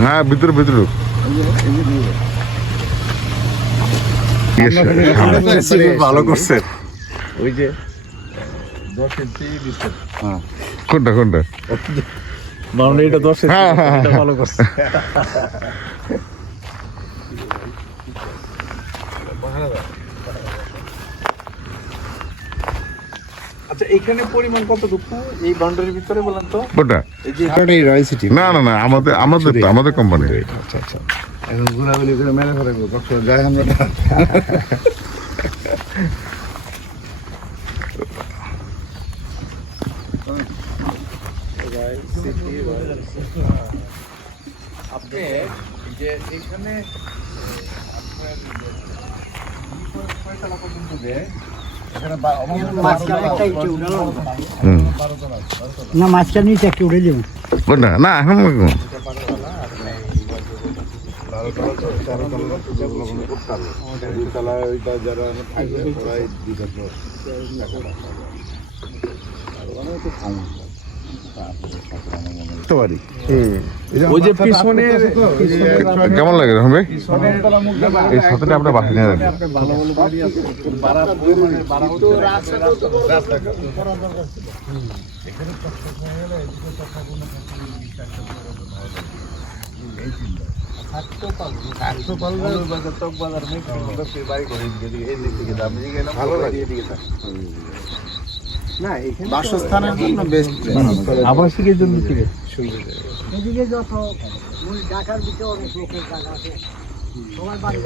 হ্যাঁ ভিতরে ভিতরে ভালো করছে ওই যে 10 ইঞ্চি দিচ্ছে কোনটা কোনটা মানে এটা 10 হ্যাঁ, হ্যাঁ, এটা ভালো করছে আচ্ছা এখানে পরিমাণ কতটুকু এই বাউন্ডারির ভিতরে বলেন তো কোনটা এই যে রয়্যাল সিটি না না না আমাদের কোম্পানি আচ্ছা আচ্ছা এখন ঘোরাঘুরি করে মেলা করে কক্সবাজার যাই আমরা আপনি যে এখানে আপনার কয়তলা পর্যন্ত দেয় না মাঝখানে নিচে একটু উঠে যাবো কোনটা না এখন ওই যে পিছনের কেমন লাগে রহম ভাই এই সাথে আপনার বাসা নিয়ে রাখবেন ভালো ভালো বাড়ি আছে বাড়া পরিমাণের বাড়া হচ্ছে বাসস্থানের জন্য বেস্ট আবাসিকের জন্য ঠিক আছে এদিকে যত ঢাকার ভিতরে অনেক লোকের জায়গা আছে সবার বাড়ি